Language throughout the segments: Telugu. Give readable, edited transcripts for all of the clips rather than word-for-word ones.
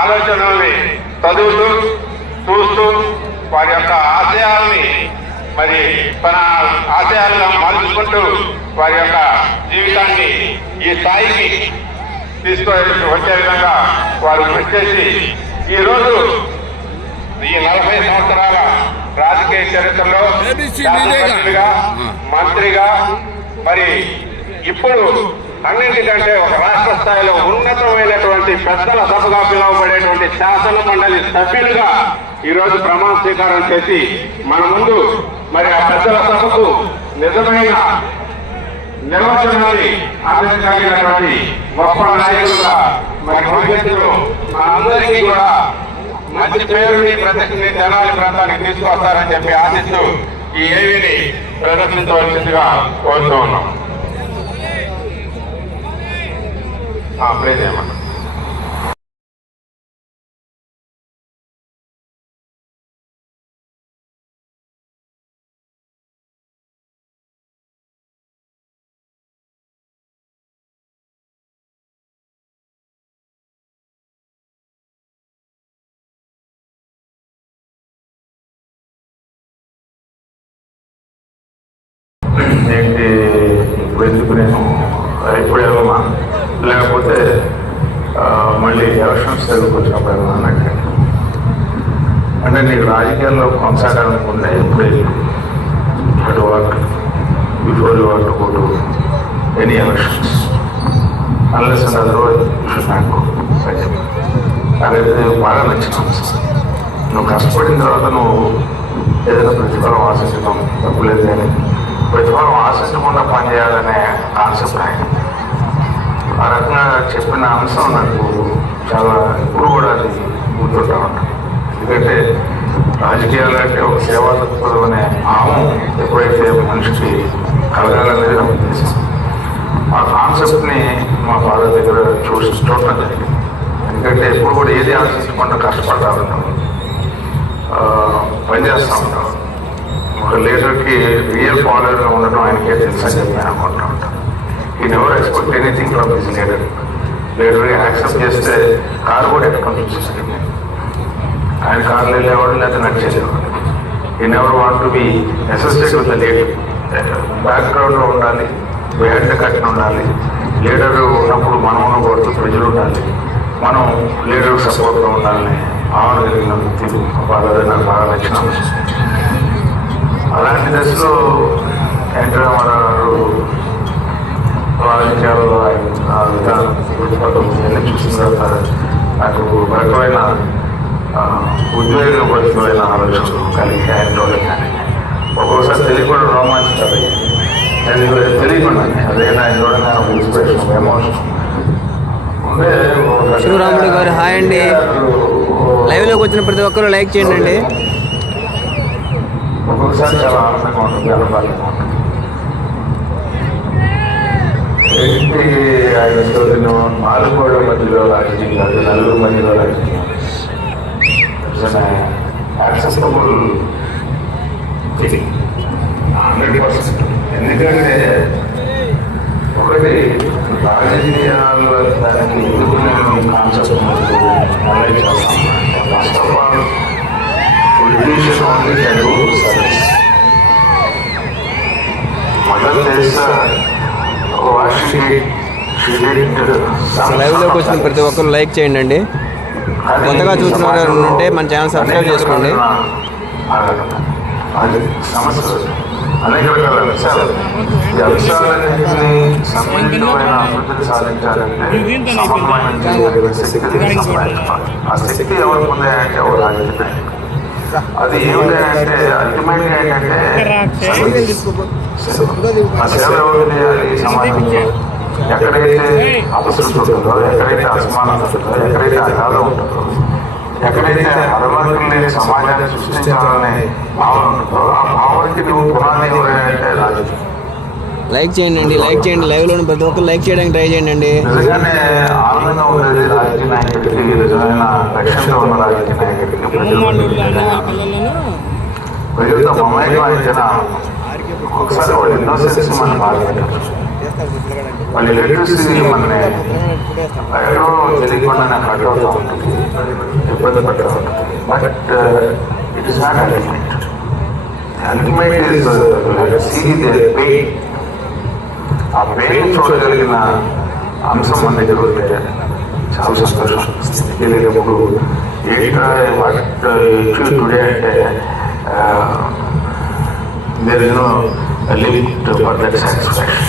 ఆలోచనల్ని చదువుతూ చూస్తూ వారి యొక్క ఆశయాల్ని మరి తన ఆశయాలుగా మార్చుకుంటూ వారి యొక్క జీవితాన్ని ఈ స్థాయికి వచ్చే విధంగా వారు కృషి చేసి ఈరోజు ఈ 40 సంవత్సరాల రాజకీయ చరిత్రలో శాసనసభ్యుడిగా, మంత్రిగా, మరి ఇప్పుడు అన్నింటికంటే ఒక రాష్ట్ర స్థాయిలో ఉన్నతమైనటువంటి పెద్దల సభగా పిలువబడేటువంటి శాసన మండలి సభ్యులుగా ఈరోజు ప్రమాణ స్వీకారం చేసి మన ముందు మరి ఆ పెద్దల సభకు నిజమైన నిర్వచనాన్ని అందించగలిగినటువంటి గొప్ప నాయకులుగా మరి భవిష్యత్తులో మనందరికీ కూడా మంచి పేరుని ప్రతిష్ఠని తెనాలి ప్రాంతానికి తీసుకొస్తారని చెప్పి ఆశిస్తూ ఈ ఏవీని ప్రదర్శించవలసిందిగా కోరుతూ ఉన్నాం. ప్లీజ్ ఏమన్నా ఏంటి ఎందుకు నేను ఎప్పుడేమన్నా లేకపోతే మళ్ళీ ఎలక్షన్స్ వచ్చినప్పుడు అన్నట్టు అంటే నీకు రాజకీయాల్లో కొనసాగాలనుకుంటే ఎప్పుడే అటు work before you work go to any elections unless and otherwise అదైతే బాగా నచ్చిన నువ్వు కష్టపడిన తర్వాత నువ్వు ఏదైనా ప్రతిఫలం ఆశించడం తప్పులేదు కానీ ప్రతిఫలం ఆశించకుండా పనిచేయాలనే కాన్సెప్ట్ ఆయన ఆ రకంగా చెప్పిన అంశం నాకు చాలా ఎప్పుడు కూడా అది గుర్తుంటా ఉంటాను. ఎందుకంటే రాజకీయాలు అంటే ఒక సేవా దృక్పథం అనే భావం ఎప్పుడైతే మనిషికి కలగాలనేది నాకు ఉద్దేశం. ఆ కాన్సెప్ట్ని మా ఫాదర్ దగ్గర చూడటం జరిగింది. ఎందుకంటే ఎప్పుడు కూడా ఏది ఆశించకుండా కష్టపడతా ఉంటాం, పనిచేస్తూ ఉంటాం. ఒక లీడర్కి రియల్ ఫాలోవర్గా ఉండడం ఆయనకే తెలుసు అని చెప్పి అనుకుంటూ ఉంటాం. ఈ never expect anything from this leader. Leader accept చేస్తే కారు కూడా ఎక్కడం చూసేది. ఆయన కార్లు వెళ్ళేవాడు లేదా నడిచేసేవాడు. ఈ never want to be associate with the leader. బ్యాక్గ్రౌండ్లో ఉండాలి, బిహైండ్ కట్టిన ఉండాలి. లీడర్ ఉన్నప్పుడు మనం కొడుతూ ప్రజలు ఉండాలి, మనం లీడర్ సపోర్ట్గా ఉండాలని భావన కలిగిన వ్యక్తులు వాళ్ళది నాకు బాగా నచ్చిన అంశం. అలాంటి దశలో ఎన్టీ రామారావు గారు రాజకీయాల్లో ఆయన విధానం గుర్తుపట్టడం ఇవన్నీ చూసిన తర్వాత నాకు రకమైన ఉద్వేగపరితమైన ఆలోచనలు కలిగి ఆయన చూడగానే ఒక్కొక్కసారి తెలియకుండా రోమాంచిస్తారు. తెలియకుండా అదేనా ఆయన చూడగానే ఒక ఇన్స్పిరేషన్, ఎమోషన్ ఉండే. శివరాముడు గారు హాయ్ అండి. లైవ్లోకి వచ్చిన ప్రతి ఒక్కరూ లైక్ చేయండి అండి. ఒక్కొక్కసారి చాలా ఆనందంగా ఉంటుంది, అనుభవంగా ఉంటుంది. ఏంటి ఆయన స్టోరీను మారుకోవడ మధ్యలో రాజకీయం కాదు, నలుగురు మధ్యలో రాజకీయం యాక్సెప్టబుల్ 100%. ఎందుకంటే ఒకటి రాజకీయాల్లో దానికి ఎందుకు నేను concept first of all politician only can do service. Mother Teresa లైవ్లోకి వచ్చిన ప్రతి ఒక్కరు లైక్ చేయండి అండి. కొత్తగా చూస్తున్నారు ఉంటే మన ఛానల్ సబ్స్క్రైబ్ చేసుకోండి. సమస్య అనేక రకాల అంశాలు, ఈ అంశాలన్నింటినీ సమ్మిళితమైన అభివృద్ధిని సాధించాలంటే సమన్వయం సంపాదించాలి. ఆ శక్తి ఎవరికి ఉందంటే ఓ రాజకీయ నాయకుడు. అది ఏమిటంటే అల్టిమేట్గా ఏంటంటే ఆ సేవ ఎవరు చేయాలి సమాజంలో. ఎక్కడైతే అపశృతి ఉంటుందో, ఎక్కడైతే అసమానత ఉంటుందో, ఎక్కడైతే అగాధం ఉంటుందో, ఎక్కడైతే అరవకులు లేని సమాజాన్ని సృష్టించాలనే భావన ఉంటుందో ఆ భావనకి నువ్వు పునాది ఎవరంటే రాజకీయం. లైక్ చేయండి అండి, లైక్ చేయండి. లైవ్లో ప్రతి ఒక్కరు లైక్ చేయడానికి ట్రై చేయండి అండి. నిజంగానే ఆనందంగా ఉండేది రాజకీయ నాయకుడికి, నిజమైన లక్ష్యంగా ఉన్న రాజకీయ నాయకుడికి ప్రజలతో మమేకం అయితే ఒక్కొక్కసారి వాళ్ళు ఎన్నో సెన్స్ మనం బాధపెట్టారు. వాళ్ళ లిటరసీ మనని ఎక్కడో తెలియకుండా నాకు అడ్డు అవుతూ ఉంటుంది, ఇబ్బంది పడుతూ ఉంటుంది. But it is not ultimate. Ultimate is see the pain. ఆ పెయిన్ చూడగలిగిన అంశం మన దగ్గర ఉంటే చాలా సంతోషం. తెలియనప్పుడు ఏంటో వాట్ టుడే అంటే there is no limit for that satisfaction.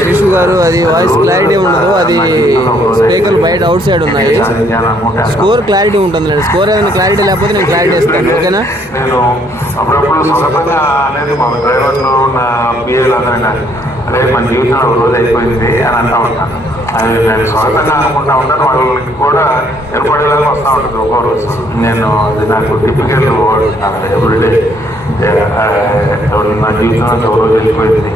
Seshu garu, అది వాయిస్ క్లారిటీ ఉండదు, అది స్పీకర్ బయట అవుట్ సైడ్ ఉన్నాయి. స్కోర్ క్లారిటీ ఉంటుంది. స్కోర్ ఏదైనా క్లారిటీ లేకపోతే నేను క్లారిటీ ఇస్తాను, ఓకేనా? నేను అప్పుడప్పుడు సొంతంగా అనేది మా డ్రైవర్లు నా పిఎల్ అందరినీ అదే మన జీవితంలో ఒక రోజు అయిపోయింది అని అంటూ ఉంటాను. అది నేను స్వాగతంగా అనుకుంటా ఉంటాను. వాళ్ళకి కూడా ఏర్పడేలాగా వస్తూ ఉంటుంది ఒక్కో రోజు. నేను అది నాకు టిపికల్ వాడుతున్నాను ఎవ్రీడే. నా జీవితంలో ఒక రోజు వెళ్ళిపోయింది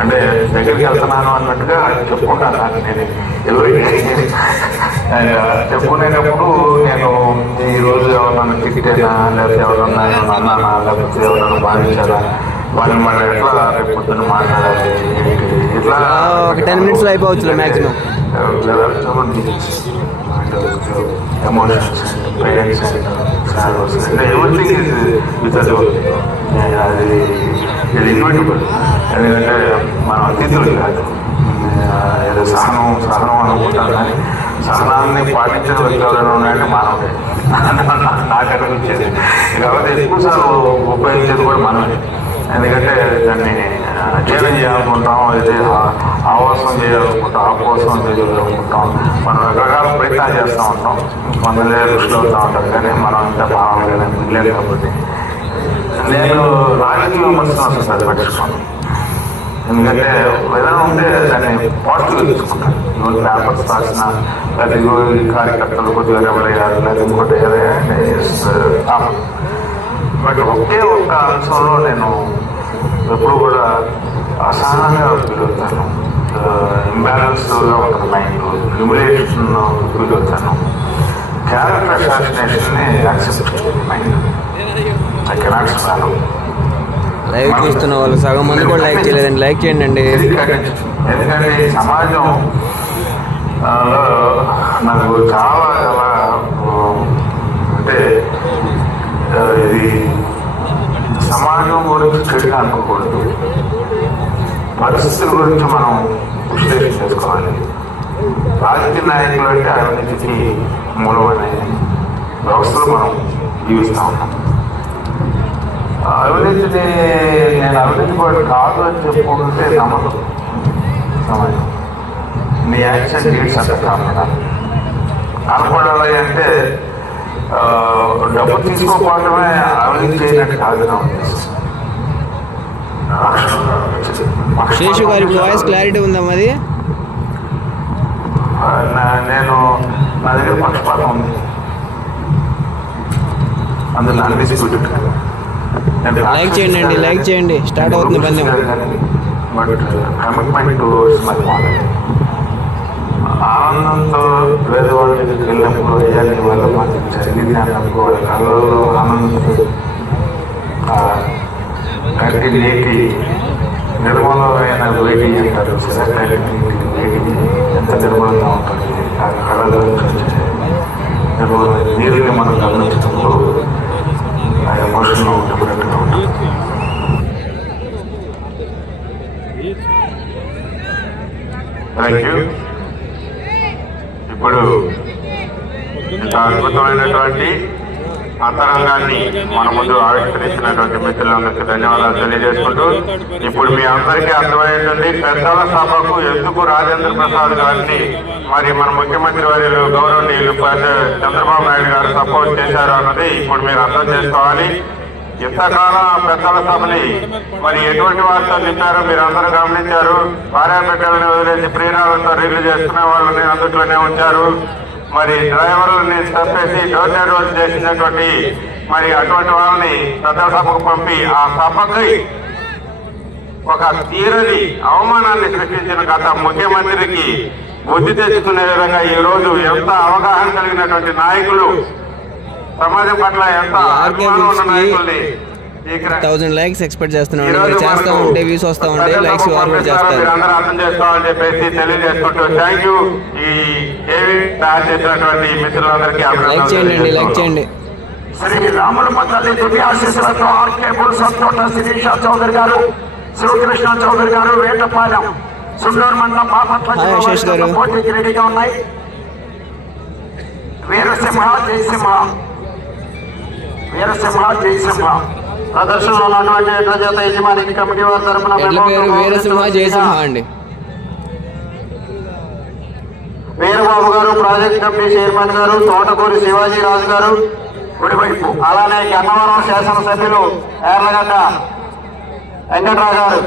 అంటే దగ్గరికి వెళ్తున్నాను అన్నట్టుగా చెప్పుకుంటాను. నాకు నేను ఎవరికి చెప్పుకునేటప్పుడు నేను ఈరోజు ఎవరన్నా తిట్టేనా, లేకపోతే ఎవరన్నా అన్నానా, లేకపోతే ఎవరన్నా భావించారా, వాళ్ళని మళ్ళీ ఎట్లా రేపు పొద్దున్న మాట్లాడాలి, ఇట్లా ఒక 10 minutes అయిపోవచ్చు maximum. Emotions, pains, everything is with అది ఇది ఇన్విటబుల్. ఎందుకంటే మనం అతిథులు కాదు. ఏదో సహనం అనుకుంటాం, కానీ సహనాన్ని పాటించిన వ్యక్తి ఎవరైనా ఉన్నాయంటే మానవుడే. నాకు అనిపించేది కాబట్టి ఎక్కువసార్లు ఉపయోగించేది కూడా మనమే. ఎందుకంటే దాన్ని అధ్యయనం చేయాలనుకుంటాం, అయితే ఆవాసం చేయాలనుకుంటాం, ఆపోసం చేయాలనుకుంటాం, మనం రకరకాల ప్రయత్నాలు చేస్తూ ఉంటాం. కొందరే దృష్టి అవుతూ ఉంటాం, కానీ మనం ఇంకా బాగా మిగిలేదు. కాబట్టి నేను రాజకీయ విమర్శనం అసలు పట్టించుకోను. ఎందుకంటే ఏదైనా ఉంటే దాన్ని పాజిటివ్గా తీసుకుంటాను. ఇవాళ పేపర్స్ రాసిన లేకపోతే కార్యకర్తలు కొద్దిగా ఎవరయ్యారు లేదా ఇంకోటి ఏదైనా. బట్ ఒకే ఒక్క అంశంలో నేను ఎప్పుడు కూడా అసహనంగా ఫీల్ అవుతాను. ఇంబ్యాలెన్స్గా ఉంటుంది మైండ్, హ్యూమిలేషన్ ఫీల్ అవుతాను. క్యారెక్టర్ అసాసినేషన్ని యాక్సెప్ట్ చేయాలి mind. I cannot swallow. Live చూస్తున్న వాళ్ళు సగం మంది కూడా లైక్ చేయలేదండి. లైక్ చేయండి అండి. ఎందుకంటే ఈ సమాజం నాకు చాలా చాలా అంటే ఇది సమాజం గురించి చెడుగా అనుకోకూడదు. పరిస్థితుల గురించి మనం విశ్లేషణ చేసుకోవాలి. రాజకీయ నాయకులు అంటే అవినీతికి మూలమనే వ్యవస్థలో మనం జీవిస్తూ ఉన్నాం. అవినీతిని నేను అవినీతి కూడా కాదు అని చెప్పుకుంటే నమ్మదు సమాజం. నీ యాక్షన్ డీడ్స్ అంత కాకుండా కనపడాలి అంటే డబ్బు తీసుకోకపోవడమే అవినీతి చేయనట్టు కాదు నా ఉద్దేశం. శేషు గారి వాయిస్ క్లారిటీ ఉందా మరి? నేను నా దగ్గర పక్షపాతం ఉంది, అందులో అన్డిస్ప్యూటెడ్. లైక్ చేయండి అండి, లైక్ చేయండి. స్టార్ట్ అవుతుంది పందెం. But commitment to my father. ఆనందంతో పేదవాళ్ళ దగ్గరికి వెళ్ళినప్పుడు వేయాలి వల్ల మాకు జరిగింది అన్నప్పుడు వాళ్ళ కళ్ళలో ఆనందంతో కంటి నీటి నిర్మలమైన వేడి అంటారు. కంటి వేడి ఎంత నిర్మలంగా ఉంటుంది. ఆ కళలో నిర్మలమైన నీరుని మనం గమనించినప్పుడు ఆ ఎమోషన్లో ఉంటున్నట్టుగా ఉంటుంది. Thank you. ఇప్పుడు ఇంత అద్భుతమైనటువంటి అంతరంగాన్ని మన ముందు ఆవిష్కరించినటువంటి మిత్రులందరికీ ధన్యవాదాలు తెలియజేసుకుంటూ, ఇప్పుడు మీ అందరికీ అర్థమైందండి పెద్దల సభకు ఎందుకు రాజేంద్ర ప్రసాద్ గారిని మరి మన ముఖ్యమంత్రి వర్యులు గౌరవనీయులు చంద్రబాబు నాయుడు గారు సపోర్ట్ చేశారు అన్నది ఇప్పుడు మీరు అర్థం చేసుకోవాలి. ఇంతకాలం పెద్దల సభని మరి ఎటువంటి వారితో చెప్పారో మీరు అందరూ గమనించారు. భార్యాబిడ్డలని వదిలేసి ప్రియురాలతో రిలీజ్ చేసుకునే వాళ్ళని అందుట్లోనే ఉంచారు. మరి డ్రైవర్లని తప్పేసి డోర్ డెలివరీ చేసినటువంటి మరి అటువంటి వాళ్ళని పెద్దల సభకు పంపి ఆ సభకి ఒక తీరని అవమానాన్ని సృష్టించిన గత ముఖ్యమంత్రికి బుద్ధి తెచ్చుకునే విధంగా ఈ రోజు ఎంత అవగాహన కలిగినటువంటి నాయకులు, సమాజం పట్ల ఎంత అభిమానం ఉన్న నాయకుల్ని 1000 లైక్స్ ఎక్స్పెక్ట్ చేస్తున్నాం. మీరు చేస్తూ ఉంటే వ్యూస్ వస్తూ ఉంటాయి, లైక్స్ వారు కూడా చేస్తారు. అందరూ అర్థం చేసుకోవాలని చెప్పేసి తెలియజేసుకుంటూ థ్యాంక్ యూ. ఈ ఏవి తయారు చేసినటువంటి మిత్రులందరికీ లైక్ చేయండి, లైక్ చేయండి. శ్రీ రాముల తల్లి దివ్యాశీస్సులతో ఆర్కే సంతోట శిరీష చౌదరి గారు, శివకృష్ణ చౌదరి గారు, వేటపాలెం సుండూరు మండలం బాపట్ల పోటీకి రెడీగా ఉన్నాయి. వీరసింహ జయసింహ, వీరసింహ జయసింహ ప్రదర్శనలో ఉన్నటువంటి ఎడ్ల చేత యజమానికి కమిటీ వారి తరఫున ఎడ్ల పేరు వీరసింహ జయసింహ అండి. వీరబాబు గారు ప్రాజెక్ట్ కమిటీ చైర్మన్ గారు, తోటకూరి శివాజీ రాజు గారు కుడివైపు, అలానే గన్నవరం శాసనసభ్యులు ఏర్లగడ్డ వెంకట్రావు గారు,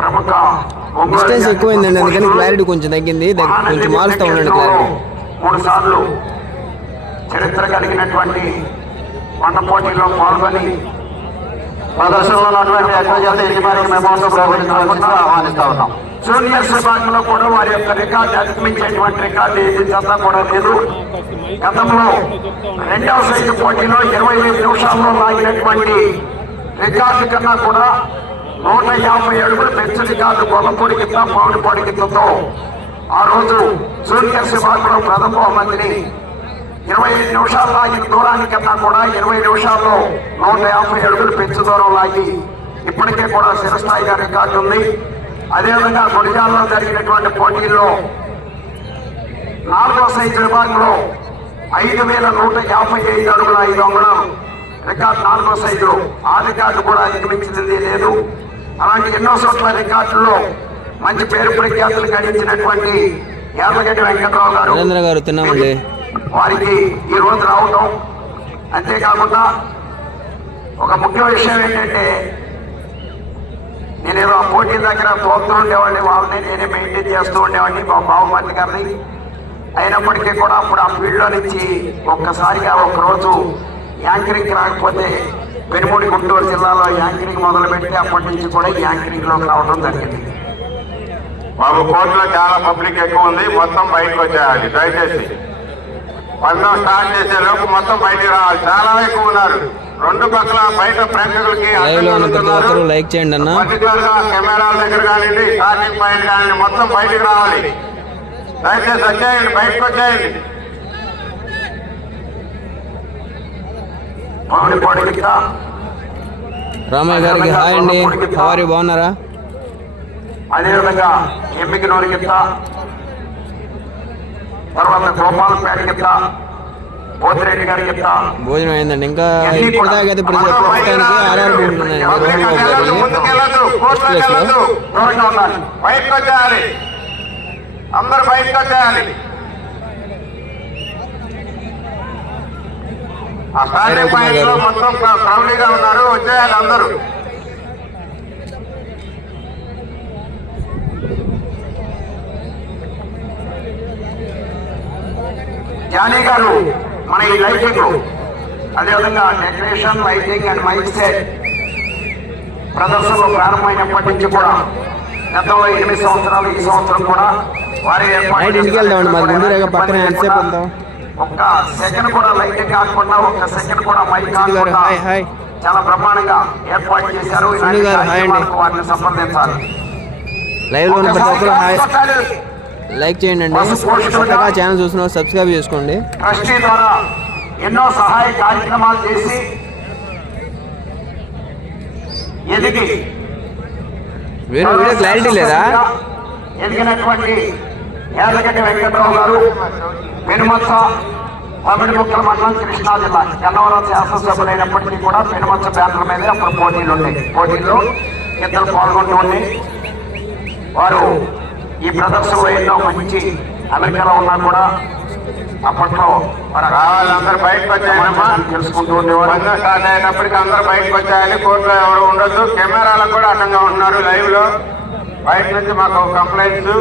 ప్రముఖ డిస్టెన్స్ ఎక్కువైందండి, అందుకని క్లారిటీ కొంచెం తగ్గింది. కొంచెం మారుస్తూ ఉండండి క్లారిటీ. 3 సార్లు చరిత్ర కలిగినటువంటి పంట పోటీలో పాల్గొని ప్రదర్శనలో ఉన్నటువంటి ఎక్కువ చేత యజమానికి మేము ఆహ్వానిస్తా ఉన్నాం. జూనియర్స్ విభాగంలో కూడా వారి యొక్క రికార్డు అధిగమించేటువంటి రికార్డు ఏది చేత కూడా లేదు. గతంలో 2వ సైజు పోటీలో 25 నిమిషాల్లో లాగినటువంటి రికార్డు కన్నా కూడా 150 అడుగులు పెంచు రికార్డు గొల్లపూడి కింద పౌడిపాడి కిందతో ఆ రోజు జూనియర్స్ విభాగంలో ప్రథమ బహుమతిని 25 నిమిషాలు లాగిన దూరానికన్నా కూడా 20 నిమిషాల్లో 150 అడుగులు పెంచు దూరం లాగి ఇప్పటికే కూడా చిరస్థాయిగా రికార్డు ఉంది. అదేవిధంగా గుడిజాల్లో జరిగినటువంటి పోటీల్లో 4వ సైజు విభాగంలో 5155 అడుగుల 5 అంగుళాలు రికార్డు 4వ సైజులో. ఆ రికార్డు కూడా అధిగమించింది లేదు. అలాంటి ఎన్నో చోట్ల రికార్డుల్లో మంచి పేరు ప్రఖ్యాతులు గడించినటువంటి యార్లగడ్డ వెంకట్రావు గారు తిన్నామండి. వారికి ఈ రోజు రావటం, అంతేకాకుండా ఒక ముఖ్య విషయం ఏంటంటే నేనేదో ఆ పోటీ దగ్గర తోస్తూ ఉండేవాడిని, వాళ్ళని నేనే మెయింటైన్ చేస్తూ ఉండేవాడిని మా బావమల్లి గారిని. అయినప్పటికీ కూడా అప్పుడు ఆ ఫీల్డ్లో నుంచి ఒక్కసారిగా ఒకరోజు యాంకరింగ్ రాకపోతే పెనుమూడి గుంటూరు జిల్లాలో యాంకరింగ్ మొదలుపెట్టి అప్పటి నుంచి కూడా ఈ యాంకరింగ్లోకి రావడం జరిగింది. బాబు కోర్టులో చాలా పబ్లిక్ ఎక్కువ ఉంది, మొత్తం బయటకు వచ్చేయాలి దయచేసి. పందెం స్టార్ట్ చేసే లోపు మొత్తం బయటికి రావాలి. చాలా ఎక్కువ ఉన్నారు 2 పక్కల బయట ప్రేక్షకులకి. లైక్ చేయండి అన్న. పర్టికులర్ గా కెమెరాల దగ్గర కానివ్వండి, స్టార్టింగ్ పాయింట్ కానివ్వండి, మొత్తం బయటికి రావాలి. దయచేసి వచ్చేయండి, బయటకు వచ్చేయండి. రామయ్య గారికి హాయ్ అండి, వారి బాగున్నారా? అదేవిధంగా ఎమ్మికినూరు కింద, తర్వాత గోపాలపేట కింద, పోతిరెడ్డి గారి కింద భోజనం అయిందండి. ఇంకా ఇప్పటిదాకా ప్రస్తుతానికి ఆర్ఆర్ ఉంటున్నాయండి బయటకు వచ్చేయాలి, అందరు బయటకు వచ్చేయాలి. ఆ స్టార్టింగ్ పాయింట్ లో మొత్తం క్రౌడీగా ఉన్నారు, వచ్చేయాలి అందరూ. జానీ గారు మన ఈ లైటింగ్, అదేవిధంగా decoration, lighting and mic set ప్రదర్శనలు ప్రారంభమైనప్పటి నుంచి కూడా గతంలో 8 సంవత్సరాలు, ఈ సంవత్సరం కూడా వారి ఒక్క సెకండ్ కూడా లైటింగ్ కాకుండా, ఒక్క సెకండ్ కూడా మైక్ కాకుండా చాలా బ్రహ్మాండంగా ఏర్పాటు చేశారు. వారిని సంప్రదించాలి. లైక్ చేయండి అండి, కొత్తగా ఛానల్ చూసిన సబ్స్క్రైబ్ చేసుకోండి. ట్రస్టీ ద్వారా ఎన్నో సహాయ కార్యక్రమాలు చేసి ఎదిగి వీడియో క్లారిటీ లేదా ఎదిగినటువంటి యార్లగడ్డ వెంకట్రావు గారు పెనుమత్స పమిడిముక్కల మండలం, కృష్ణా జిల్లా, గన్నవరం శాసనసభ్యులైనప్పటికీ కూడా పెనుమత్స బ్యానర్ మీద అప్పుడు పోటీలు ఉన్నాయి. పోటీల్లో ఇద్దరు పాల్గొంటూ ఉండి వారు ఈ ప్రదర్శనలో ఎన్నో మంచి అమెరికాలో ఉన్నా కూడా అప్పట్లో అందరు బయటకు వచ్చాయమ్మా, తెలుసుకుంటూ ఉండేవారు. స్టార్ట్ అయినప్పటికీ అందరూ బయటకు వచ్చాయని, కోర్టులో ఎవరు ఉండొద్దు. కెమెరాలకు కూడా అడ్డంగా ఉంటున్నారు లైవ్ లో. బయట నుంచి మాకు కంప్లైంట్స్.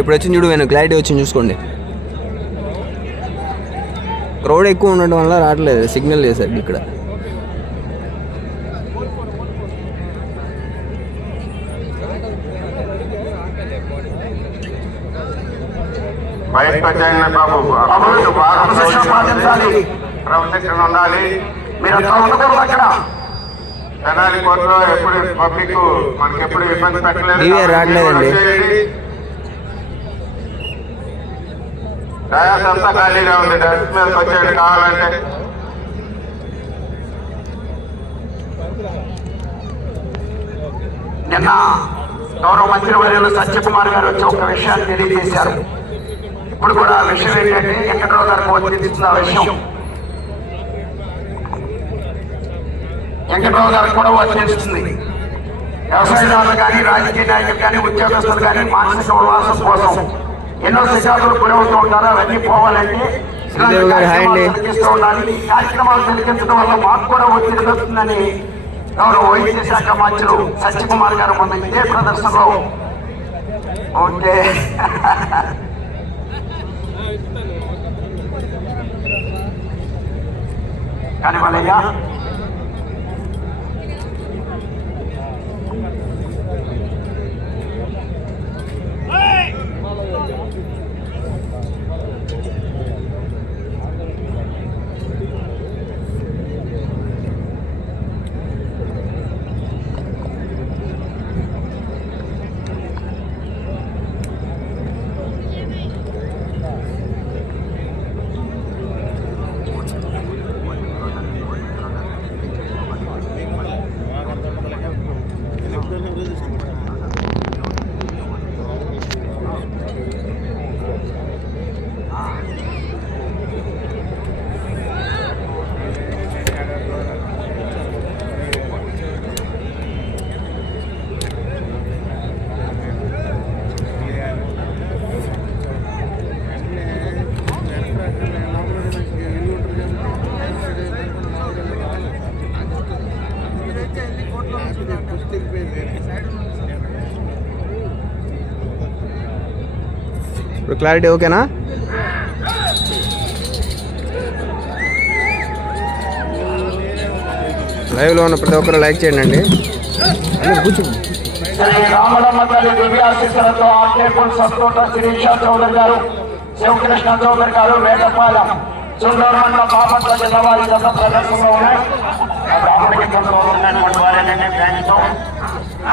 ఇప్పుడు వచ్చింది చూడు, నేను క్లారిటీ వచ్చింది చూసుకోండి. క్రౌడ్ ఎక్కువ ఉండటం వల్ల రావట్లేదు, సిగ్నల్ చేశారు ఇక్కడ. బయటకు వచ్చాయండి బాబు, క్రమశిక్షణ ఉండాలి. మీరు అక్కడ తెనాలి కోర్టులో ఎప్పుడు పబ్లిక్ మనకి ఎప్పుడు ఇబ్బంది పెట్టలేదు. రావట్లేదండి. డయాస్ అంతా ఖాళీగా ఉంది, డస్ట్ మీదకి వచ్చేది కావాలంటే. నిన్న గౌరవ మంత్రివర్యులు సత్యకుమార్ గారు వచ్చి ఒక విషయాన్ని తెలియజేశారు. ఇప్పుడు కూడా ఆ విషయం ఏంటంటే వెంకటరావు గారికి వర్తిస్తుంది. ఆ విషయం వెంకటరావు గారికి కూడా వర్తిస్తుంది. వ్యవసాయదారులు కానీ, రాజకీయ నాయకులు కానీ, ఉద్యోగస్తులు కానీ మానసిక ఉల్లాసం కోసం ఎన్నో శిక్షాలు గురవుతూ ఉంటారు. అవన్నీ పోవాలంటే తొలగిస్తూ ఉండాలి. ఈ కార్యక్రమాలు తొలగించడం వల్ల మాకు కూడా ఒత్తిడి వస్తుందని గౌరవ వైద్య శాఖ మంత్రులు సత్యకుమార్ గారు మొన్న ఇదే ప్రదర్శనలో ఉంటే కానీ వాళ్ళయ్యా ఇప్పుడు క్లారిటీ ఓకేనా? లైవ్లో ఉన్న ప్రతి ఒక్కరు లైక్ చేయండి. కూర్చోండి. దివ్యాశిస్సులతో ఆర్కేపుల్ సత్తోట శిరీష చౌదరి గారు, శివకృష్ణ చౌదరి గారు, వేటపాలెం చుండూరు మండలం బాపట్ల జిల్లా వారి గత ప్రదర్శనలో ఉన్నాయి. ఉన్నటువంటి వారేనండి బ్యాంక్తో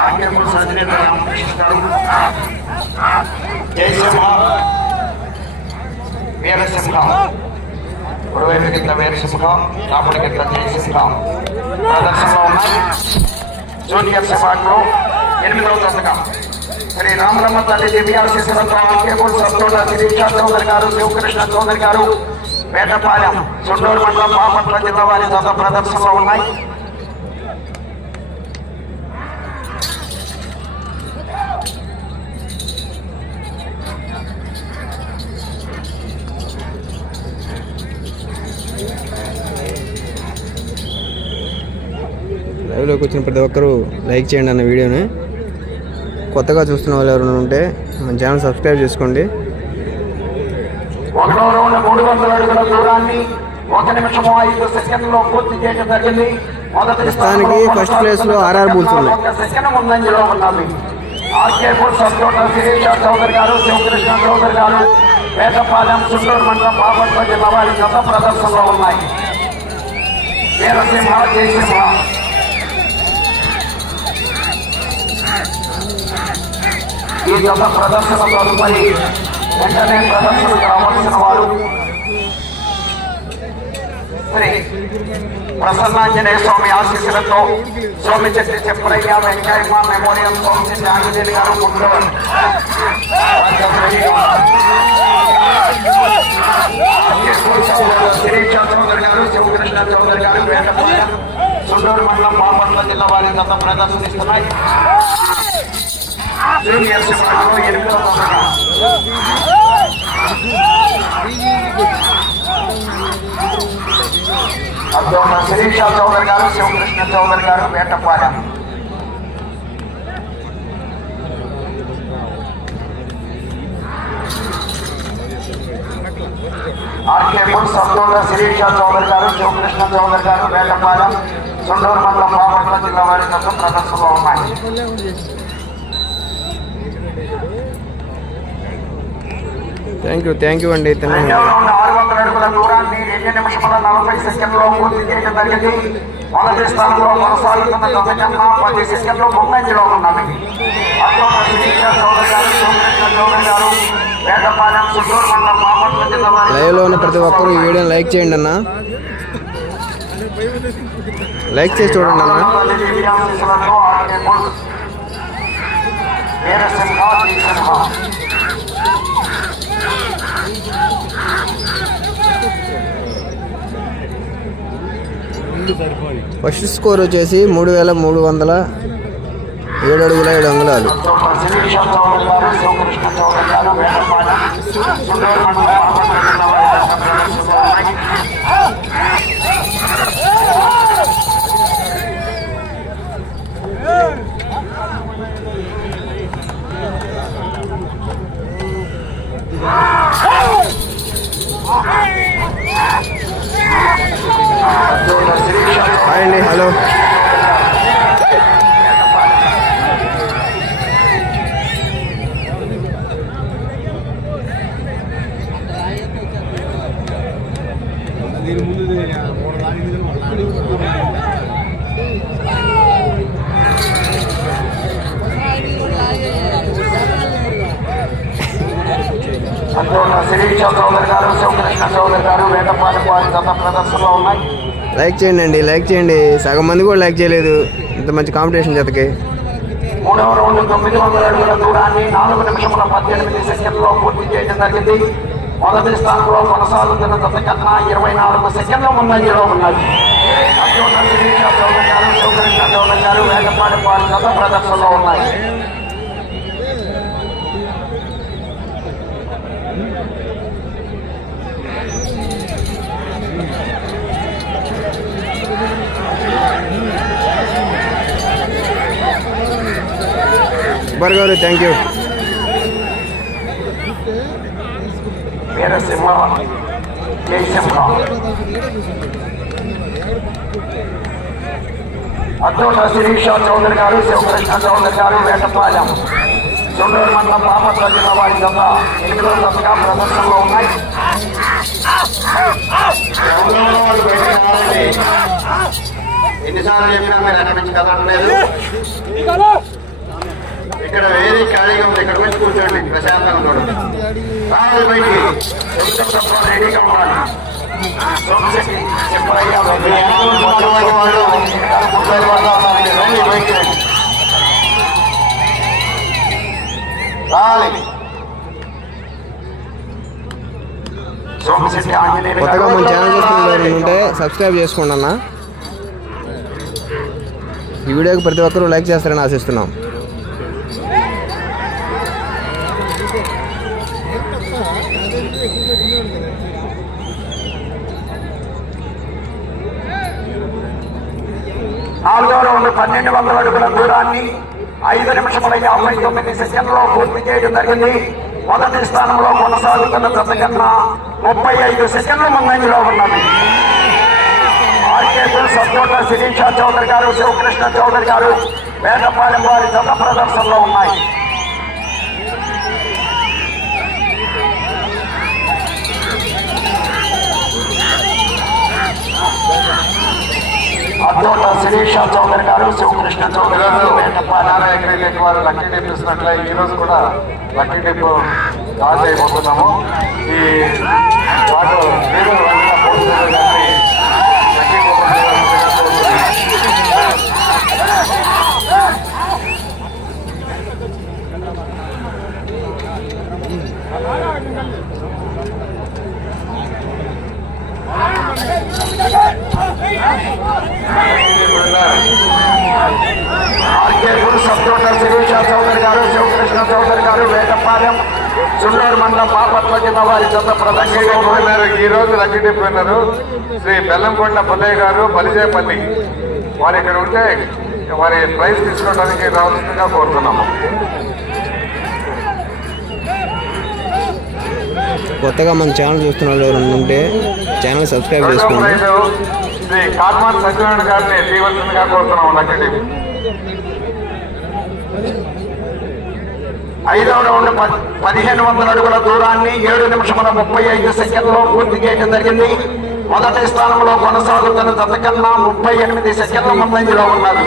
ఆర్కేపుల్ సర్జరీ రామకృష్ణ గారు, జయసింహ, వీరసింహ, ఉడవైపు కింద వీరసింహ, కాపుడి కింద జయసింహ ప్రదర్శనలో ఉన్నాయి. జూనియర్ విభాగంలో 8వ జతగా శ్రీ రామలమ్మ తల్లి దివ్యాశిస్సులతో ఆర్కేపుల్ సత్తోట శిరీష చౌదరి గారు, శివకృష్ణ చౌదరి గారు, వేటపాలెం చుండూరు మండలం బాపట్ల జిల్లా వారి గత ప్రదర్శనలో ఉన్నాయి. లైవ్లోకి వచ్చిన ప్రతి ఒక్కరూ లైక్ చేయండి అన్న వీడియోని. కొత్తగా చూస్తున్న వాళ్ళు ఎవరైనా ఉంటే మన ఛానల్ సబ్స్క్రైబ్ చేసుకోండి. 1వ రౌండ్ 300 అడుగుల దూరాన్ని 1 నిమిషం 5 సెకండ్లో పూర్తి చేయడం జరిగింది. ప్రస్తుతానికి ఫస్ట్ ప్లేస్ లో ఆర్ఆర్ బుల్స్ ఉన్నాయి. 1 సెకండ్ ముందంజలో ఉన్నది. ఆర్కేపుల్ సత్తోట శిరీష చౌదరి గారు, శివకృష్ణ చౌదరి గారు, వేటపాలెం చుండూరు మండలం బాపట్ల జిల్లా వారి గత ప్రదర్శనలో ఉన్నాయి. వీరసింహ, జయసింహ ఈ గత ప్రదర్శన తదుపరి వెంటనే ప్రదర్శనకు రావాల్సిన వారు శ్రీ ప్రసన్నాంజనేయ స్వామి ఆశీస్సులతో సోమిచెట్టి చెప్పరయ్య వెంకయ్యమ్మ మెమోరియల్ సోమిచెట్టి ఆంజనేయులు గారు గుంటూరు శిరీష చౌదరి గారు, శివకృష్ణ చౌదరి గారు, వేటపాలెం చుండూరు మండలం బాపట్ల జిల్లా వారి గత ప్రదర్శనిస్తున్నాయి. జూనియర్ విభాగంలో 8వ జతగా అబ్దుల్ శిరీష చౌదరి గారు, శివకృష్ణ చౌదరి గారు, వేటపాలెం ఆర్కే బుల్స్ సంతోష శిరీష చౌదరి గారు, శివకృష్ణ చౌదరి గారు, వేటపాలెం, సుండూరు మండలం బాపట్ల జిల్లా వారి జత ప్రదర్శనలో ఉన్నాయి. థ్యాంక్ యూ అండి. రెండవ రౌండ్ 600 అడుగుల దూరాన్ని 2 నిమిషముల 40 సెకండ్లో పూర్తి చేయడం జరిగింది. మొదటి స్థానంలో కొనసాగుతున్న జత కన్నా 10 సెకండ్లు ముందంజలో ఉన్నది. అతోట శిరీష చౌదరి గారు, శివకృష్ణ చౌదరి గారు, వేటపాలెం, సుండూరు మండలం బాపట్ల జిల్లా వారి లైవ్లో ఉన్న ప్రతి ఒక్కరూ ఈ వీడియోని లైక్ చేయండి అన్న, లైక్ చేసి చూడండి అన్న. ఫస్ట్ స్కోర్ వచ్చేసి 3307 అడుగుల 7 అంగుళాలు. హాయ్ అండి, హలో. శిరీష చౌదరి గారు, శివకృష్ణ చౌదరి గారు, వేటపాలెం వారి జత ప్రదర్శనలో ఉన్నాయి. లైక్ చేయండి అండి, లైక్ చేయండి. సగం మంది కూడా లైక్ చేయలేదు ఇంత మంచి కాంపిటీషన్ జతకి. మూడవ రౌండ్ 900 అడుగుల దూరాన్ని 4 నిమిషముల 18 సెకండ్లో పూర్తి చేయడం జరిగింది. మొదటి స్థానంలో కొనసాగుతున్న జత కన్నా 24 సెకండ్ల ముందంజలో ఉన్నది. అత్యున్నత శిరీష చౌదరి గారు, శివకృష్ణ చౌదరి గారు, వేటపాలెం వారి జత ప్రదర్శనలో ఉన్నాయి. సుబ్బర్ గారు థ్యాంక్ యూ. వీరసింహ, జయసింహ, అతోట శిరీష చౌదరి గారు, శివకృష్ణ చౌదరి గారు, వేటపాలెం, సుండూరు మండలం బాపట్ల జిల్లా వారి జత 8వ జతగా ప్రదర్శనలో ఉన్నాయి. ఎన్నిసార్లు చెప్పినా మీరు అక్కడి నుంచి కదలట్లేదు. ఇక్కడ వేరే ఖాళీగా ఉంది, ఇక్కడ వచ్చి కూర్చోండి, ప్రశాంతంగా ఉండడం. రావాలి బయటికి. రెడీగా ఉండాలి. సోమశెట్టి, చెప్పయ్య, రావాలి. సోమశెట్టి ఆంజనేయులు కొత్తగా మన ఛానల్ చూస్తున్న ఉంటే సబ్స్క్రైబ్ చేసుకోండి అన్న. ఈ వీడియోకి ప్రతి ఒక్కరూ లైక్ చేస్తారని ఆశిస్తున్నాం. నాలుగో రౌండ్ 1200 అడుగుల దూరాన్ని 5 నిమిషముల 59 సెకండ్లో పూర్తి చేయడం జరిగింది. మొదటి స్థానంలో కొనసాగుతున్న జత కన్నా 35 సెకండ్ల ముందంజలో ఉన్నది. ఆర్కే బుల్స్ అతోట శిరీష చౌదరి గారు, శివకృష్ణ చౌదరి గారు, వేటపాలెం వారి జత ప్రదర్శనలో ఉన్నాయి. అతోట శిరీష చౌదరి గారు, శివకృష్ణ చౌదరి గారు, వేటపాలెం వారు లక్కీ డిప్ ఇస్తున్నట్లే ఈ రోజు కూడా లక్కీ డిప్ లాంచ్ అయిపోతున్నాము. ఈ వాటి ఆర్కే బుల్స్ అతోట శిరీష చౌదరి గారు, శివకృష్ణ చౌదరి గారు, వేటపాలెం, సుండూరు మండలం బాపట్ల జిల్లా వారి జత ప్రదర్శనలో పోయినారు. ఈ రోజు లక్కీ డిప్ పోయినారు శ్రీ బెల్లంకొండ పుల్లయ్య గారు, బలిజేపల్లి. వారు ఇక్కడ ఉంటే వారి ప్రైజ్ తీసుకోవడానికి రావాల్సిందిగా కోరుతున్నాము. కొత్తగా మన ఛానల్ చూస్తున్న వాళ్ళు ఎవరైనా ఉంటే ఛానల్ సబ్స్క్రైబ్ చేసుకోండి. శ్రీ కాట్మాన్ సత్యనారాయణ గారిని శ్రీవర్ధన్గా కోరుతున్నాం. లక్కటి 5వ రౌండ్ 1500 అడుగుల దూరాన్ని 7 నిమిషముల 35 సెకండ్లో పూర్తి చేయడం జరిగింది. మొదటి స్థానంలో కొనసాగుతున్న జత కన్నా 38 సెకండ్ల ముందంజలో ఉన్నది.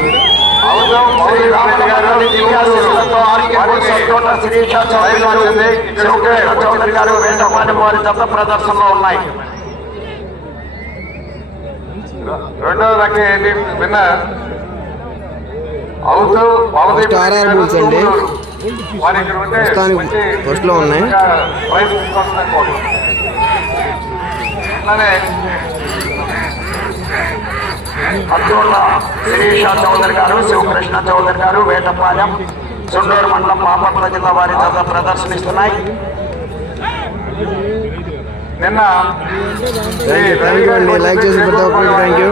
శ్రీ రామరెడ్డి దివ్యాశీస్సులతో శిరీష చౌదరి గారు, శివకృష్ణ చౌదరి గారు, వేటపాటి వారి జత ప్రదర్శనలో ఉన్నాయి. రెండవ లక్కీ విన్నర్ అవుతూ ఫస్ట్ ఆర్ఆర్ బుల్స్ అండి. ప్రస్తుతానికి ఫస్ట్లో ఉన్నాయి. అబ్దుల్లా శిరీష చౌదరి గారు, శివకృష్ణ చౌదరి గారు, వేటపాలెం, సుండూరు మండలం, బాపట్ల జిల్లా వారి జత ప్రదర్శనిస్తున్నాయి. నిన్న థ్యాంక్ యూ అండి. లైక్ చేసిన ప్రతి ఒక్కరికి థ్యాంక్ యూ.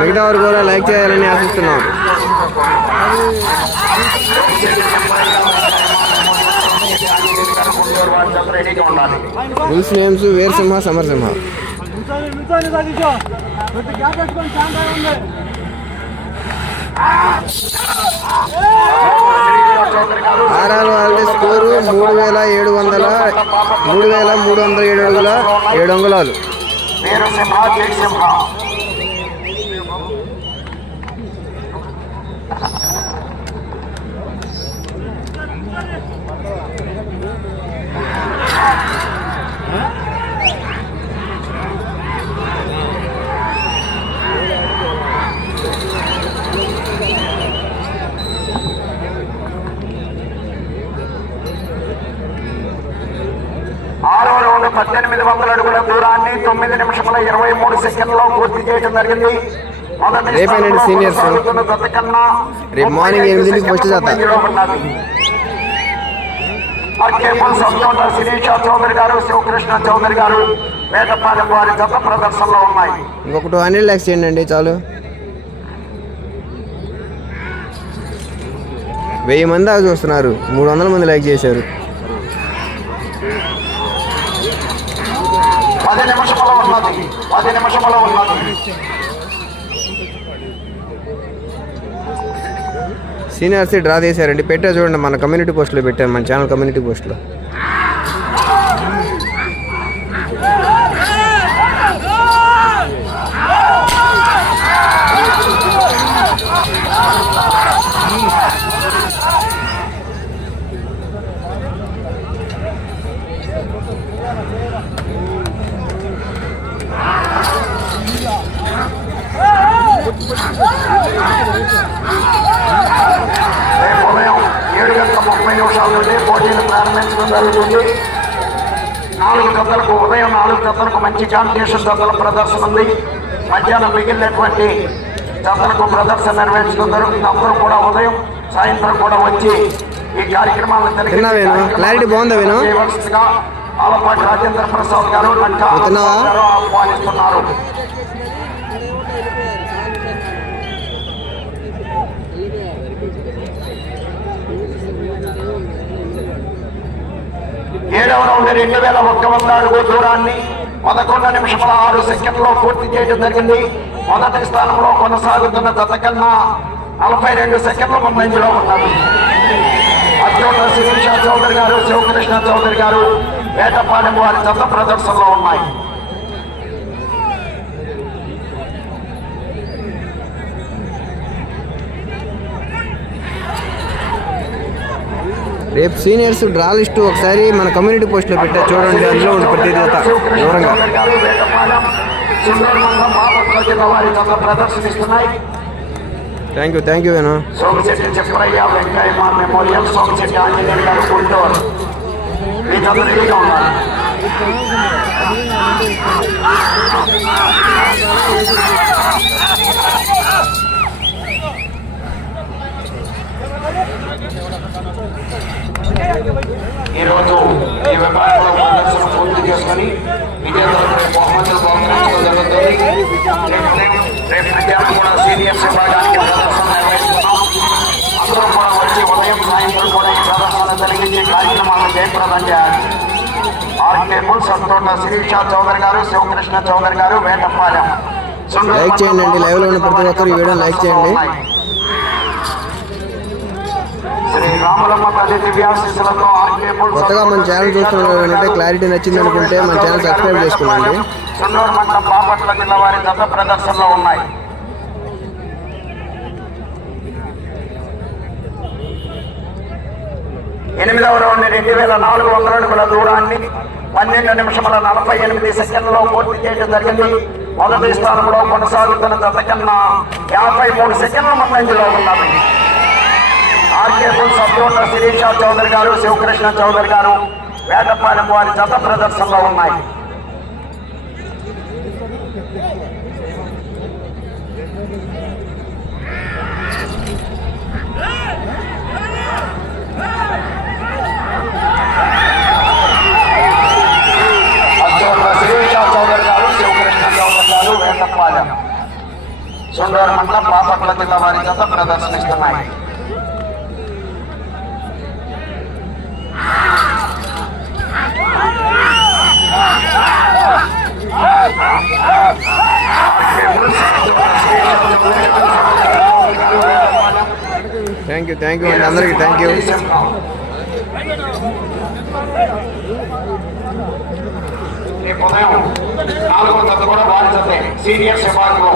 మిగతా వారు కూడా లైక్ చేయాలని ఆశిస్తున్నాం. Bulls names Veerasimha, Samarasimha. RR వాళ్ళ స్కోరు 3,307 అడుగుల 7 అంగుళాలు. వీరసింహ, జయసింహ. ఆరవ రౌండ్ 1800 అడుగుల దూరాన్ని 9 నిమిషముల 23 సెకండ్లో పూర్తి చేయడం జరిగింది. రేపేనండి సీనియర్స్. రేపు మార్నింగ్ 8కి ఫస్ట్ జత. శిరీష చౌదరి గారు, శివకృష్ణ చౌదరి గారు, వేటపాలెం వారి జత ప్రదర్శనలో ఉన్నాయి. ఇంకొక 200 లైక్స్ చేయండి అండి చాలు. 1000 మంది దాకా చూస్తున్నారు. 300 మంది లైక్ చేశారు. 10 నిమిషంలో ఉన్నది. సీనియర్స్ డ్రా చేశారండి. పెట్టా చూడండి, మన కమ్యూనిటీ పోస్ట్లో పెట్టాను, మన ఛానల్ కమ్యూనిటీ పోస్ట్లో. ఉదయం 7:30 నుండి పోటీలు ప్రారంభించడం జరుగుతుంది. 4 జతలకు ఉదయం 4 జతలకు మంచి కాంపిటీషన్ జతల ప్రదర్శన ఉంది. మధ్యాహ్నం మిగిలినటువంటి జతలకు ప్రదర్శన నిర్వహించడం జరుగుతుంది. అందరూ కూడా ఉదయం సాయంత్రం కూడా వచ్చి ఈ కార్యక్రమాలను క్లారిటీ బాగుందా వేణు? ఆలపాటి రాజేంద్ర ప్రసాద్ గారు ఆహ్వానిస్తున్నారు. ఏడవ రౌండ్ 2100 అడుగు దూరాన్ని 11 నిమిషముల 6 సెకండ్లో పూర్తి చేయడం జరిగింది. మొదటి స్థానంలో కొనసాగుతున్న జత కన్నా 42 సెకండ్ల ముందంజలో ఉన్నారు. అత్యున్నత శిరీష చౌదరి గారు, శివకృష్ణ చౌదరి గారు, వేటపాలెం వారి జత ప్రదర్శనలో ఉన్నాయి. రేపు సీనియర్స్ డ్రా లిస్టు ఒకసారి మన కమ్యూనిటీ పోస్ట్లో పెట్టా చూడండి. అందులో ఉంది ప్రతి జత వివరంగా. Thank you Venu. Somashetti Chepparayya Venkayya memorial, Somashetti Anjaneya గారు, గుంటూరు. ఈ జత రెడీగా ఉన్నారు. ఈరోజు ఈ విభాగంలో ప్రదర్శన పూర్తి చేసుకుని విజేతలకు బహుమతులు బహుకరించడం జరుగుతుంది. రేపు మధ్యాహ్నం కూడా సీనియర్స్ విభాగానికి ప్రదర్శన నిర్వహిస్తున్నాం. అందరూ కూడా వచ్చి ఉదయం సాయంత్రం కూడా ఈ ప్రదర్శన జరిగించే కార్యక్రమాలను జయప్రదం చేయాలి. ఆర్కే బుల్స్ సంతోట శిరీష చౌదరి గారు, శివకృష్ణ చౌదరి గారు, వేటపాలెం. లైక్ చేయండి అండి, లైవ్ లో ఉన్న ప్రతి ఒక్కరు ఈ వీడియో లైక్ చేయండి. శ్రీ రాములమ్మ తల్లి దివ్యాశీస్సులతో కొత్తగా మన ఛానల్ చూస్తున్నట్టే క్లారిటీ నచ్చింది అనుకుంటే మన ఛానల్ సబ్స్క్రైబ్ చేసుకోండి. సుండూరు మండలం బాపట్ల జిల్లా వారి జత ప్రదర్శనలో ఉన్నాయి. 8వ రౌండ్ 2400 అడుగుల దూరాన్ని 12 నిమిషముల 48 సెకండ్లలో పూర్తి చేయడం జరిగింది. మొదటి స్థానంలో కొనసాగుతున్న జత కన్నా 53 సెకండ్ల ముందంజలో ఉన్నది. ఆర్కే బుల్స్ సంతోట శిరీష చౌదరి గారు, శివకృష్ణ చౌదరి గారు, వేటపాలెం వారి జత ప్రదర్శనలో ఉన్నాయి. సుందూరు మండలం బాపట్ల జిల్లా వారి జత ప్రదర్శనిస్తున్నాయి. థ్యాంక్ యూ అండి, అందరికీ థ్యాంక్ యూ. ఉదయం 4వ జత కూడా వారి జతే సీనియర్స్ విభాగంలో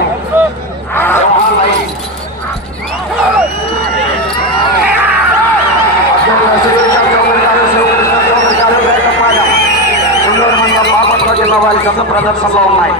సుందూరు మండలం బాపట్ల జిల్లా వారి జత ప్రదర్శనలో ఉన్నాయి.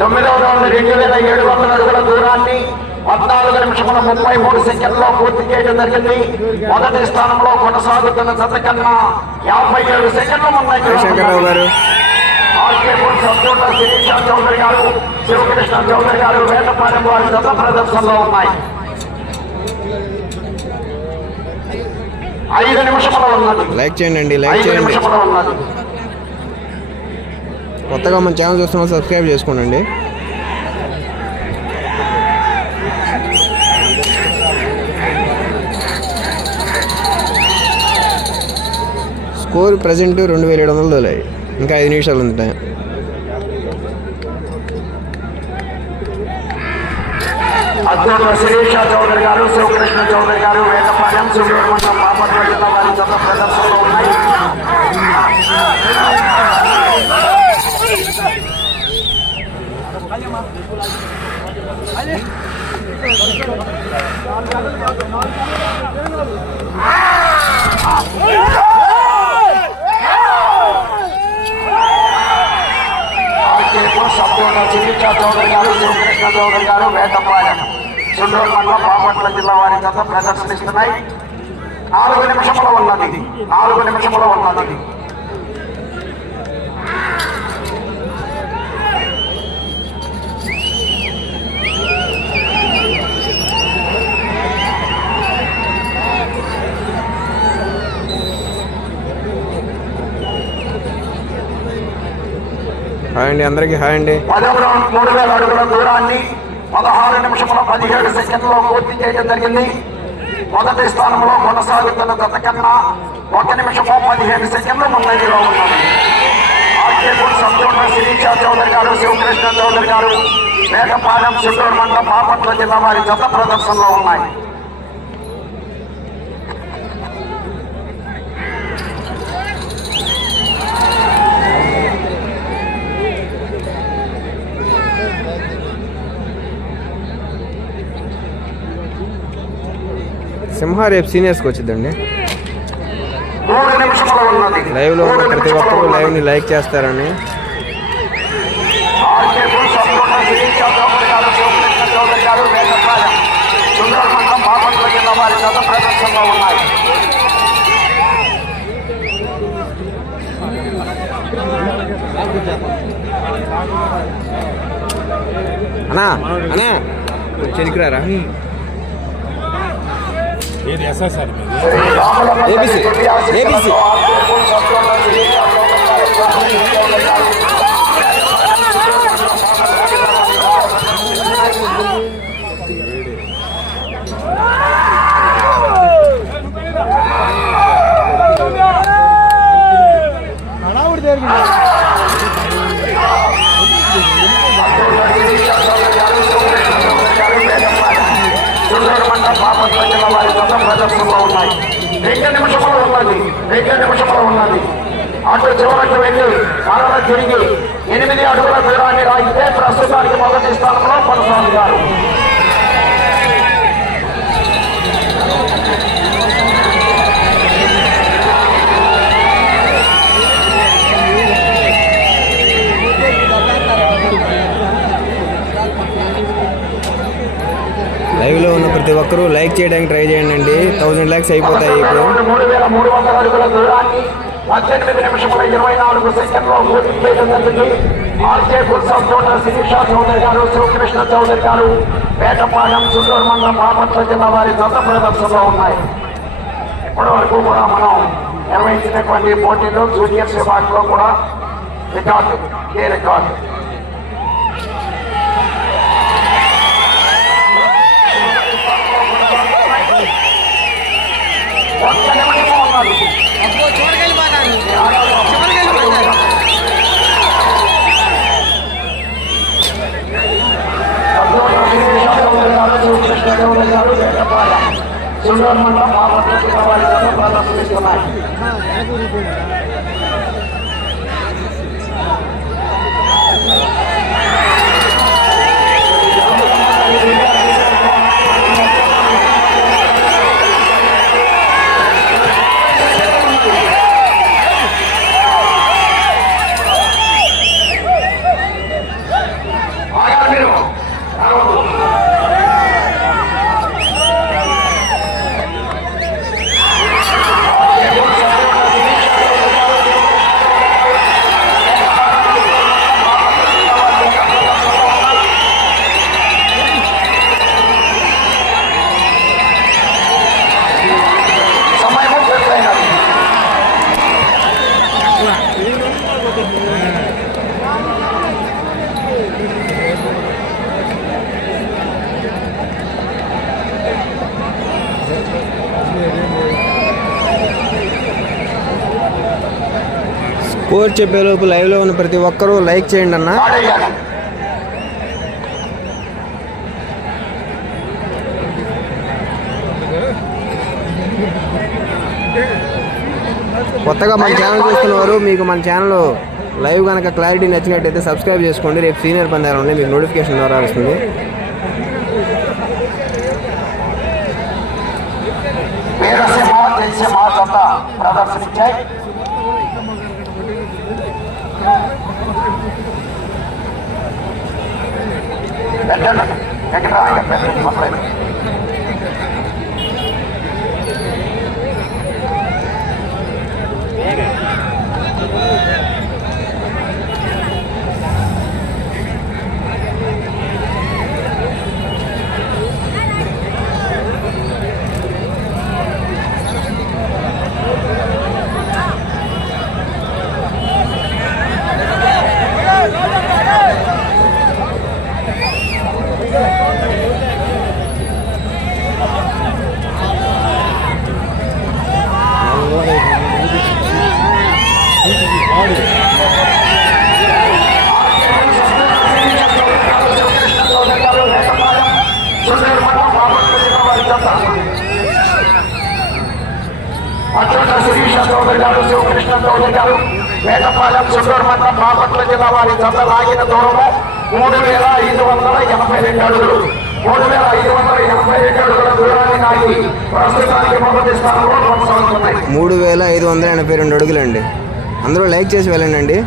తొమ్మిదవ రౌండ్ 2700 అడుగుల దూరాన్ని 14 నిమిషముల 33 సెకండ్లో పూర్తి చేయడం జరిగింది. మొదటి స్థానంలో కొనసాగుతున్న జత కన్నా 57 సెకండ్ల ముందు శంకర్రావు గారు, సంతోట శిరీష చౌదరి గారు, శివకృష్ణ చౌదరి గారు, వేటపాలెం వారి జత ప్రదర్శనలో ఉన్నాయి. 5 నిమిషముల ఉన్నది. లైక్ చేయండి, లైక్ చేయండి. ఉన్నది. కొత్తగా మన ఛానల్ చూస్తున్న సబ్స్క్రైబ్ చేసుకోండి. Score present 2700 తోలాయి. ఇంకా 5 నిమిషాలు ఉంది టైం. శిరీష చౌదరి గారు, శివకృష్ణ చౌదరి గారు, వేటపాలెం, సుందూరు మండలం బాపట్ల జిల్లా వారి జత ప్రదర్శనలో ఉన్నాయి. సంతోట శిరీష చౌదరి గారు, శివకృష్ణ చౌదరి గారు, వేటపాలెం, సుండూరు మండలం బాపట్ల జిల్లా వారి జత ప్రదర్శనిస్తున్నాయి. 4 నిమిషముల ఉన్నది. 4 నిమిషముల ఉన్నది. హాయ్ అండి, అందరికీ హాయ్ అండి. 10వ రౌండ్ 3000 అడుగుల దూరాన్ని 16 నిమిషముల 17 సెకండ్లో పూర్తి చేయడం జరిగింది. మొదటి స్థానంలో కొనసాగుతున్న జత కన్నా 1 నిమిషము 15 సెకండ్ల ముందంజలో ఉన్నది. ఆర్కేపూర్ సంతోట శిరీష చౌదరి గారు, శివకృష్ణ చౌదరి గారు, వేటపాలెం, సుండూరు మండలం బాపట్ల జిల్లా వారి జత ప్రదర్శనలో ఉన్నాయి. సింహ రేపు సీనియర్స్కి వచ్చిందండి. 3 నిమిషముల ఉన్నది. లైవ్లో ఉన్న ప్రతి ఒక్కరూ లైవ్ని లైక్ చేస్తారని. సుందూరు మండలం బాపట్ల జిల్లా వారి జత ప్రదర్శనలో ఉన్నాయి. అన్నా చెనికిరారా ఏబిసి ఏబిసి ప్రదర్శనలో ఉన్నాయి. 2 నిమిషంలో ఉన్నది. అటు చివరికి వెళ్ళి మరల తిరిగి 8 అడుగుల దూరాన్ని రాగితే ప్రస్తుతానికి మొదటి స్థానంలో కొనసాగుతారు. లైవ్ లో ఉన్న ప్రతి ఒక్కరూ లైక్ చేయడానికి ట్రై చేయండి అండి. 1000 లైక్స్ అయిపోతాయి ఇప్పుడు. 3300 అడుగుల దూరాన్ని 18 నిమిషముల 24 సెకండ్లో పూర్తి చేయడం జరిగింది. ఆర్కే గుల్సాబ్ తోట శిరీష చౌదరి గారు, శివకృష్ణ చౌదరి గారు, పేటపాలెం చిత్తూరు మండలం బాపట్ల జిల్లా వారి దత్త ప్రదర్శనలో ఉన్నాయి. ఇప్పటి వరకు కూడా మనం నిర్వహించినటువంటి పోటీలు జూనియర్స్ విభాగంలో కూడా రికార్డు చిత్తూరు మండలం బాపట్ల జిల్లా వారి దత్త ప్రదర్శనిస్తున్నాయి. స్కోర్ చెప్పేలోపు లైవ్లో ఉన్న ప్రతి ఒక్కరూ లైక్ చేయండి అన్న. కొత్తగా మన ఛానల్ చూస్తున్నవారు మీకు మన ఛానల్ లైవ్ కనుక క్లారిటీ నచ్చినట్టయితే సబ్స్క్రైబ్ చేసుకోండి. రేపు సీనియర్ పందాలు ఉన్నాయి, మీకు నోటిఫికేషన్ ద్వారా వస్తుంది. ప్రదర్శించాయి. అచ్చోట శిరీష చౌదరి గారు, శివకృష్ణ చౌదరి గారు, వేటపాలెం చిత్తూరు మండలం బాపట్ల జిల్లా వారి జత లాగిన దూరము 3582 అడుగులు. 3582 అడుగుల దూరాన్ని లాగి ప్రస్తుతానికి మొదటి స్థానంలో కొనసాగుతున్నాయి. 3582 అడుగులండి. అందరూ లైక్ చేసి వెళ్ళండి.